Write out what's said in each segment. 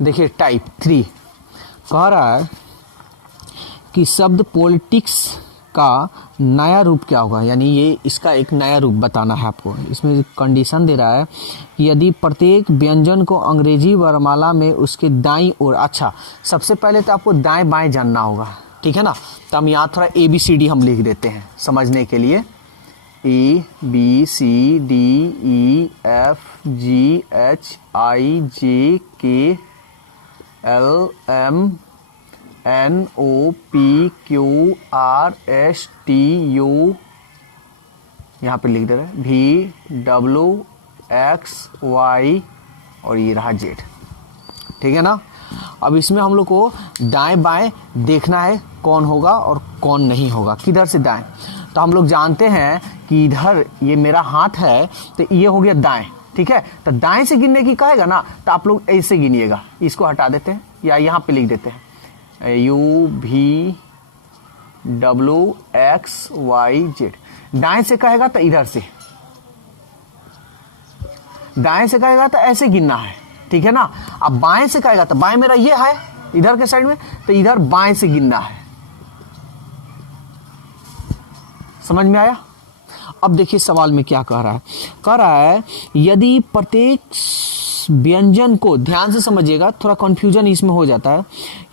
देखिए टाइप 3 कह रहा है कि शब्द पॉलिटिक्स का नया रूप क्या होगा, यानी ये इसका एक नया रूप बताना है आपको। इसमें कंडीशन दे रहा है कि यदि प्रत्येक व्यंजन को अंग्रेजी वर्णमाला में उसके दाईं ओर, अच्छा सबसे पहले तो आपको दाएं बाएं जानना होगा, ठीक है ना। तो हम यहाँ थोड़ा ABCD हम लिख देते हैं समझने के लिए। ABCDEFGHIJKLMNOPQRSTU, यहाँ पे लिख दे रहे हैं VWXY और ये रहा Z, ठीक है ना। अब इसमें हम लोग को दाएं बाएं देखना है कौन होगा और कौन नहीं होगा। किधर से दाएं, तो हम लोग जानते हैं कि इधर ये मेरा हाथ है तो ये हो गया दाएं, ठीक है। तो दाएं से गिनने की कहेगा ना तो आप लोग ऐसे गिनिएगा, इसको हटा देते हैं या यहाँ पे लिख देते हैं UVWXYZ। दाएं से कहेगा तो इधर से, दाएं से कहेगा तो ऐसे गिनना है, ठीक है ना। अब बाएं से कहेगा तो बाएं मेरा ये है इधर के साइड में, तो इधर बाएं से गिनना है। समझ में आया। अब देखिए सवाल में क्या कह रहा है, कह रहा है यदि प्रत्येक व्यंजन को, ध्यान से समझिएगा थोड़ा कंफ्यूजन इसमें हो जाता है,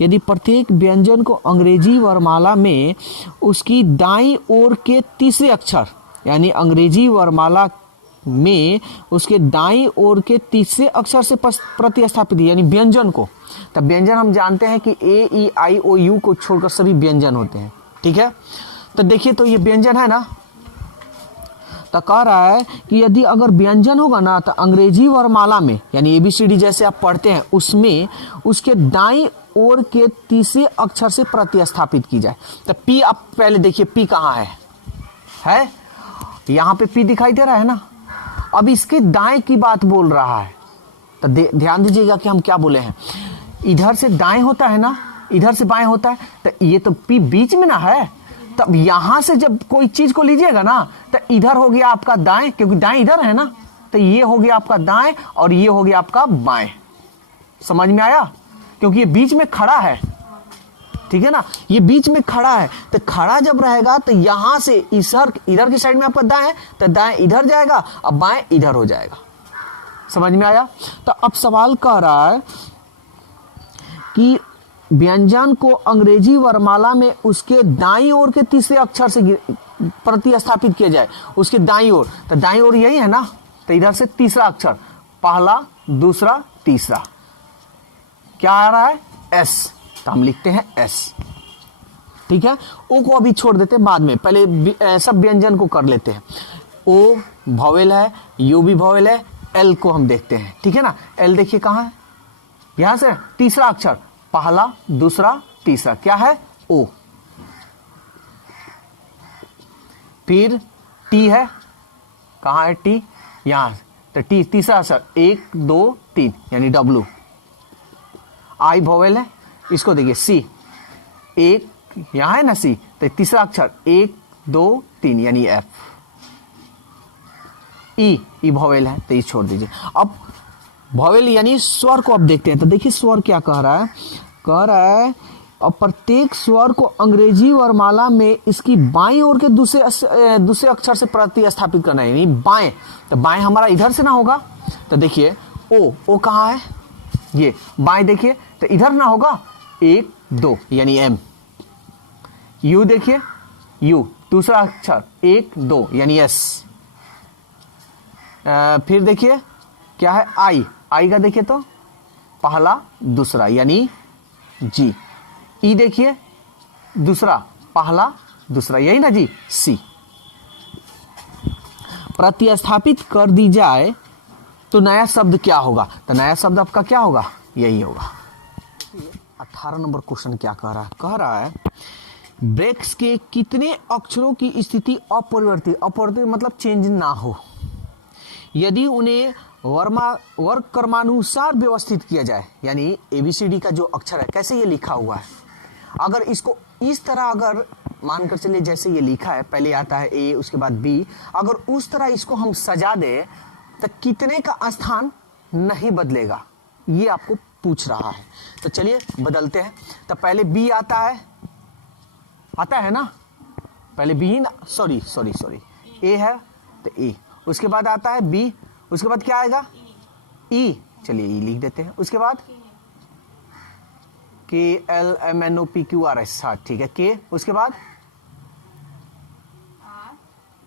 यदि प्रत्येक व्यंजन को अंग्रेजी वर्णमाला में उसकी दाईं ओर के तीसरे अक्षर, यानी अंग्रेजी वर्णमाला में उसके दाईं ओर के तीसरे अक्षर से प्रतिस्थापित, यानी व्यंजन को, तब व्यंजन हम जानते हैं कि AEIOU को छोड़कर सभी व्यंजन होते हैं, ठीक है। तो देखिए तो ये व्यंजन है ना, तो कह रहा है कि यदि अगर व्यंजन होगा ना तो अंग्रेजी वर्णमाला में, यानी ABCD जैसे आप पढ़ते हैं उसमें उसके दाईं ओर के तीसरे अक्षर से प्रतिस्थापित की जाए। तो P, आप पहले देखिए P कहाँ है यहाँ पे P दिखाई दे रहा है ना। अब इसके दाएं की बात बोल रहा है, तो ध्यान दीजिएगा कि हम क्या बोले हैं, इधर से दाएं होता है ना, इधर से बाएं होता है, तो ये तो P बीच में ना है। तब यहां से जब कोई चीज को लीजिएगा ना तो इधर हो गया आपका दाएं, क्योंकि दाएं इधर है ना, तो ये हो गया आपका दाएं और ये हो गया आपका बाएं। समझ में आया, क्योंकि ये बीच में खड़ा है, ठीक है ना, ये बीच में खड़ा है। तो खड़ा जब रहेगा तो यहां से इधर की साइड में आपका दाएं, तो दाएं इधर जाएगा और बाएं इधर हो जाएगा। समझ में आया। तो अब सवाल कह रहा है कि व्यंजन को अंग्रेजी वर्णमाला में उसके दाईं ओर के तीसरे अक्षर से प्रतिस्थापित किया जाए, उसके दाईं ओर, तो दाईं ओर यही है ना, तो इधर से तीसरा अक्षर, पहला दूसरा तीसरा, क्या आ रहा है S, तो हम लिखते हैं S, ठीक है। O को अभी छोड़ देते हैं बाद में, पहले सब व्यंजन को कर लेते हैं। O वॉवेल है, U भी वॉवेल है, L को हम देखते हैं, ठीक है ना। L देखिए कहाँ है, यहां से तीसरा अक्षर, पहला दूसरा तीसरा, क्या है O। फिर T है, कहाँ है T, यहां, तो T तीसरा अक्षर 1 2 3 यानी W। I वोवेल है, इसको देखिए C, एक यहां है ना C, तो तीसरा अक्षर 1 2 3 यानी F। E वोवेल है, तो ये छोड़ दीजिए। अब वॉवेल यानी स्वर को अब देखते हैं, तो देखिए स्वर क्या कह रहा है, कह रहा है और प्रत्येक स्वर को अंग्रेजी वर्णमाला में इसकी बाईं ओर के दूसरे अक्षर से प्रतिस्थापित करना है, यानी बाएं, तो बाएं हमारा इधर से ना होगा, तो देखिए ओ कहाँ है, ये बाएं देखिए, तो इधर ना होगा 1 2 यानी M। U देखिए, U दूसरा अक्षर 1 2 यानी S। फिर देखिए क्या है आई का देखिए तो पहला दूसरा यानी G। ई देखिए दूसरा पहला दूसरा, यही ना जी, C। प्रतिस्थापित कर दी जाए तो नया शब्द क्या होगा, तो नया शब्द आपका क्या होगा, यही होगा। 18 नंबर क्वेश्चन क्या कह रहा है ब्रेक्स के कितने अक्षरों की स्थिति अपरिवर्तित मतलब चेंज ना हो यदि उन्हें वर्ग क्रमानुसार व्यवस्थित किया जाए, यानी ABCD का जो अक्षर है कैसे ये लिखा हुआ है, अगर इसको इस तरह अगर मानकर चलिए जैसे ये लिखा है, पहले आता है A उसके बाद B, अगर उस तरह इसको हम सजा दें तो कितने का स्थान नहीं बदलेगा, ये आपको पूछ रहा है। तो चलिए बदलते हैं। तो पहले बी आता है ना, पहले बी ही ना, सॉरी ए है तो ए, उसके बाद आता है बी, उसके बाद क्या आएगा ई, चलिए ई लिख देते हैं। उसके बाद KLMNOPQRS, हाँ ठीक है के, उसके बाद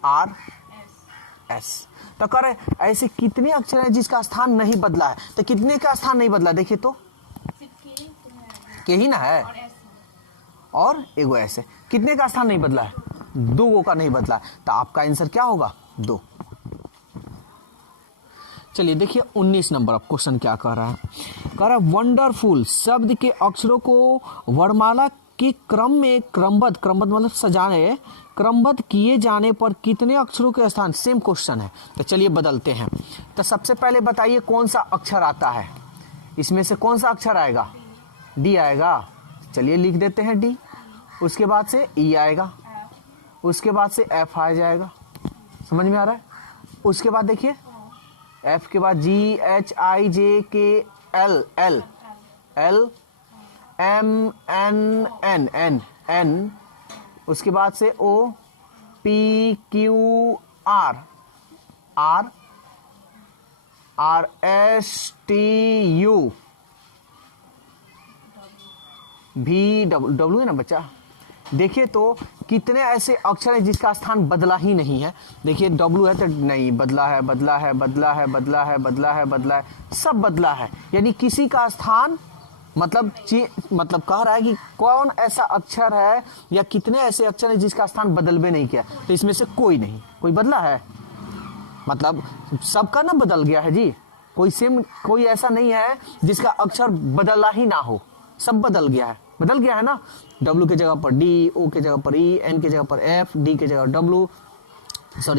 RS। तो कर ऐसे कितने अक्षर हैं जिसका स्थान नहीं बदला है? तो कितने का स्थान नहीं बदला देखिए तो के ही ना है और एगो ऐसे, कितने का स्थान नहीं बदला है? 2 गो का नहीं बदला है। तो आपका आंसर क्या होगा? 2। चलिए देखिए 19 नंबर अब क्वेश्चन क्या कह रहा है। कह रहा है वंडरफुल शब्द के अक्षरों को वर्णमाला के क्रम में क्रमबद्ध मतलब सजाने, क्रमबद्ध किए जाने पर कितने अक्षरों के स्थान, सेम क्वेश्चन है। तो चलिए बदलते हैं। तो सबसे पहले बताइए कौन सा अक्षर आता है, इसमें से कौन सा अक्षर आएगा? डी आएगा। चलिए लिख देते हैं डी। उसके बाद से ई आएगा, उसके बाद से एफ आ जाएगा, समझ में आ रहा है? उसके बाद देखिए एफ के बाद GHIJKL MNN, उसके बाद से OPQR RSTU VW है ना बच्चा। देखिए तो कितने ऐसे अक्षर हैं जिसका स्थान बदला ही नहीं है। देखिए W है तो नहीं बदला है, सब बदला है। यानी किसी का स्थान मतलब कह रहा है कि कौन ऐसा अक्षर है या कितने ऐसे अक्षर हैं जिसका स्थान बदलबे नहीं किया। तो इसमें से कोई नहीं, कोई बदला है, मतलब सबका ना बदल गया है जी। कोई ऐसा नहीं है जिसका अक्षर बदला ही ना हो, सब बदल गया है ना। W के जगह पर D, O के जगह पर E, N के जगह पर F, D के जगह W,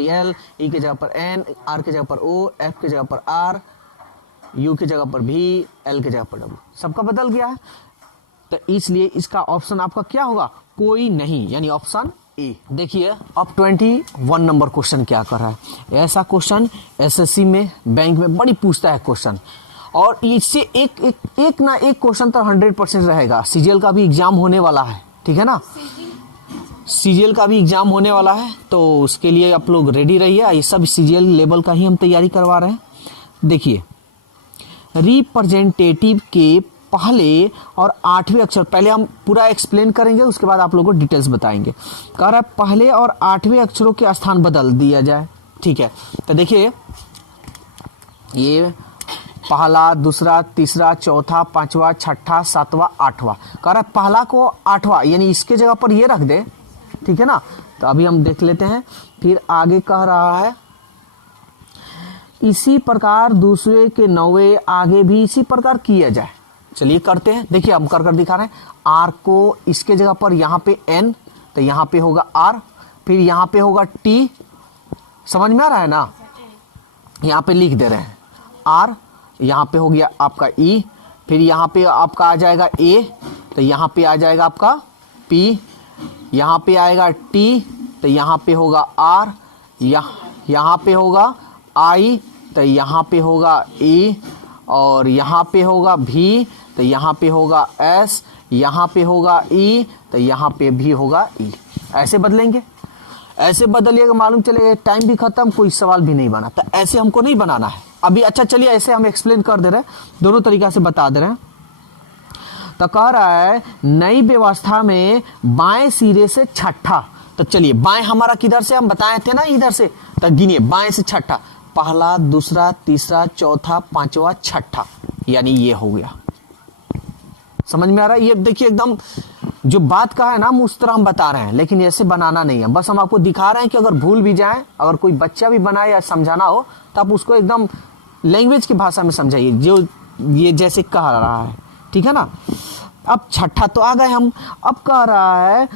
L, E के जगह पर N, R के जगह पर O, F के जगह पर R, U के जगह पर V, L के जगह पर W, सबका बदल गया है। तो इसलिए इसका ऑप्शन आपका क्या होगा? कोई नहीं, यानी ऑप्शन ए। देखिए अब 21 नंबर क्वेश्चन क्या कर रहा है। ऐसा क्वेश्चन SSC में, बैंक में बड़ी पूछता है क्वेश्चन, और इससे एक ना एक क्वेश्चन तो 100% रहेगा। CGL का भी एग्जाम होने वाला है, ठीक है ना, CGL का भी एग्जाम होने वाला है, तो उसके लिए आप लोग रेडी रहिए। ये सब CGL लेवल का ही हम तैयारी करवा रहे हैं। देखिए रिप्रेजेंटेटिव के पहले और 8वें अक्षर, पहले हम पूरा एक्सप्लेन करेंगे, उसके बाद आप लोगों को डिटेल्स बताएंगे। कह रहा है पहले और 8वें अक्षरों के स्थान बदल दिया जाए, ठीक है। तो देखिए ये पहला, दूसरा, तीसरा, चौथा, पांचवा, छठा, सातवां, आठवां। कह रहा है पहला को 8वां, यानी इसके जगह पर ये रख दे, ठीक है ना। तो अभी हम देख लेते हैं। फिर आगे कह रहा है इसी प्रकार दूसरे के 9वें आगे भी इसी प्रकार किया जाए। चलिए करते हैं। देखिए हम कर दिखा रहे हैं। आर को इसके जगह पर यहाँ पे N, तो यहाँ पे होगा R, फिर यहाँ पे होगा T, समझ में आ रहा है ना। यहाँ पे लिख दे रहे हैं R, यहाँ पे हो गया आपका E, फिर यहाँ पे आपका आ जाएगा A, तो यहाँ पे आ जाएगा आपका P, यहाँ पे आएगा T, तो यहाँ पे होगा R, यहाँ पे होगा I, तो यहाँ पे होगा E, और यहाँ पे होगा V, तो यहाँ पे होगा S, यहाँ पे होगा E, तो यहाँ पे भी होगा E। ऐसे बदलेंगे, ऐसे बदलिएगा, मालूम चलेगा टाइम भी खत्म, कोई सवाल भी नहीं बना। तो ऐसे हमको नहीं बनाना है अभी। अच्छा चलिए ऐसे हम एक्सप्लेन कर दे रहे हैं, दोनों तरीका से बता दे रहे हैं। तो कह रहा है नई व्यवस्था में बाएं सिरे से छठा। तो चलिए बाएं हमारा किधर से, हम बताए थे ना इधर से, तो गिनिए बाएं से छठा, पहला, दूसरा, तीसरा, चौथा, पांचवा, छठा, यानी ये हो गया। समझ में आ रहा है? ये देखिए एकदम जो बात का है ना हम उस तरह हम बता रहे हैं, लेकिन ऐसे बनाना नहीं है। बस हम आपको दिखा रहे हैं कि अगर भूल भी जाए, अगर कोई बच्चा भी बनाए या समझाना हो, तो आप उसको एकदम लैंग्वेज की भाषा में समझाइए, जो ये जैसे कह रहा है, ठीक है ना। अब छठा तो आ गए हम। अब कह रहा है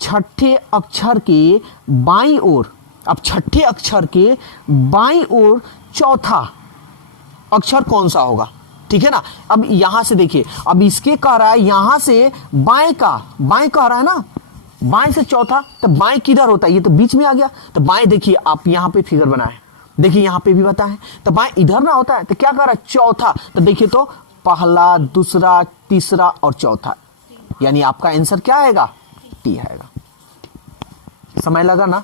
छठे अक्षर के बाईं ओर, अब छठे अक्षर के बाईं ओर चौथा अक्षर कौन सा होगा, ठीक है ना। अब यहां से देखिए, अब इसके कह रहा है यहां से बाएं का, बाएं कह रहा है ना, बाएं से चौथा, तो बाएं किधर होता है, ये तो बीच में आ गया। तो बाएं देखिए आप यहां पे फिगर बनाए, देखिए यहाँ पे भी बताएं, तो बाएं इधर ना होता है तो क्या कर रहा है, चौथा। तो देखिए तो पहला, दूसरा, तीसरा और चौथा, यानी आपका आंसर क्या आएगा, टी आएगा। समय लगा ना,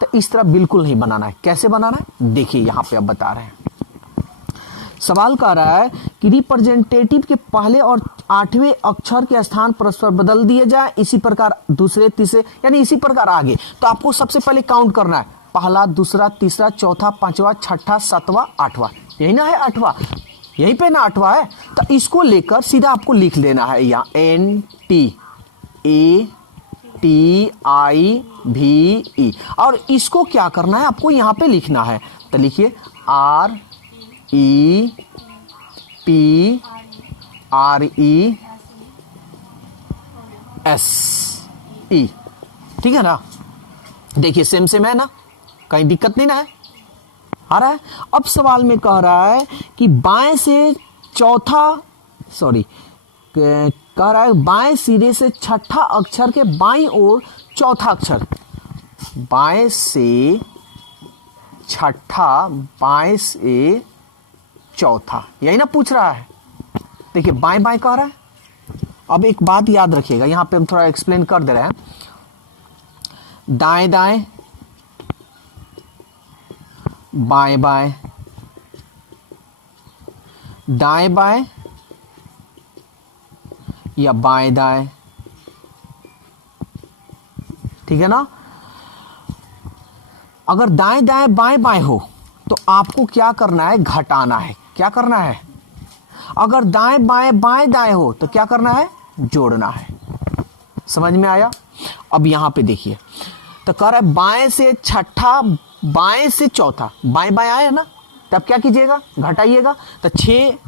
तो इस तरह बिल्कुल नहीं बनाना है। कैसे बनाना है देखिए यहाँ पे अब बता रहे हैं। सवाल कह रहा है कि रिप्रेजेंटेटिव के पहले और 8वें अक्षर के स्थान परस्पर बदल दिए जाए, इसी प्रकार दूसरे, तीसरे, यानी इसी प्रकार आगे। तो आपको सबसे पहले काउंट करना है, पहला, दूसरा, तीसरा, चौथा, पांचवा, छठा, सातवां, आठवां, यही ना है आठवां, यहीं पे ना आठवां है। तो इसको लेकर सीधा आपको लिख लेना है यहाँ NTATIVE, और इसको क्या करना है आपको यहाँ पे लिखना है। तो लिखिए REPRESE, ठीक है ना। देखिए सेम सेम है ना, कहीं दिक्कत नहीं ना है, आ रहा है। अब सवाल में कह रहा है कि बाएं से चौथा, सॉरी, कह रहा है बाएं सिरे से छठा अक्षर के बाईं ओर चौथा अक्षर, बाएं से छठा, बाएं से चौथा, यही ना पूछ रहा है। देखिए बाएं बाएं कह रहा है। अब एक बात याद रखिएगा, यहां पे हम थोड़ा एक्सप्लेन कर दे रहे हैं। दाएं दाएं, बाएं बाएं, दाएं बाएं या बाएं दाएं, ठीक है ना। अगर दाएं दाएं बाएं बाएं हो तो आपको क्या करना है, घटाना है। क्या करना है? अगर दाएं बाएं बाएं दाएं हो तो क्या करना है, जोड़ना है। समझ में आया? अब यहां पे देखिए, तो कह रहा है बाएं से छठा, बाएं से चौथा, बाएं बाएं आया ना, तब क्या कीजिएगा, घटाइएगा। तो 6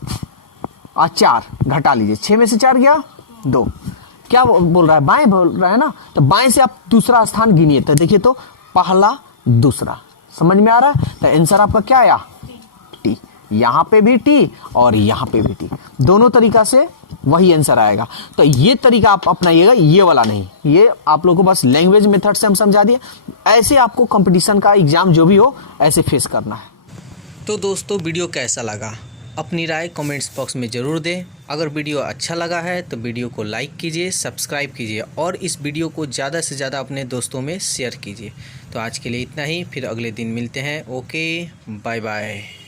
और 4 घटा लीजिए, 6 में से 4 गया 2। क्या बोल रहा है, बाएं बोल रहा है ना, तो बाएं से आप दूसरा स्थान गिनिए। तो देखिए तो पहला, दूसरा, समझ में आ रहा है। तो आंसर आपका क्या आया, टी। यहां पे भी टी और यहां पे भी टी, दोनों तरीका से वही आंसर आएगा। तो ये तरीका आप अपनाइएगा, ये वाला नहीं। ये आप लोगों को बस लैंग्वेज मेथड से हम समझा दिए, ऐसे आपको कंपटीशन का एग्जाम जो भी हो ऐसे फेस करना है। तो दोस्तों वीडियो कैसा लगा अपनी राय कमेंट्स बॉक्स में ज़रूर दें। अगर वीडियो अच्छा लगा है तो वीडियो को लाइक कीजिए, सब्सक्राइब कीजिए और इस वीडियो को ज़्यादा से ज़्यादा अपने दोस्तों में शेयर कीजिए। तो आज के लिए इतना ही, फिर अगले दिन मिलते हैं। Okay, bye bye.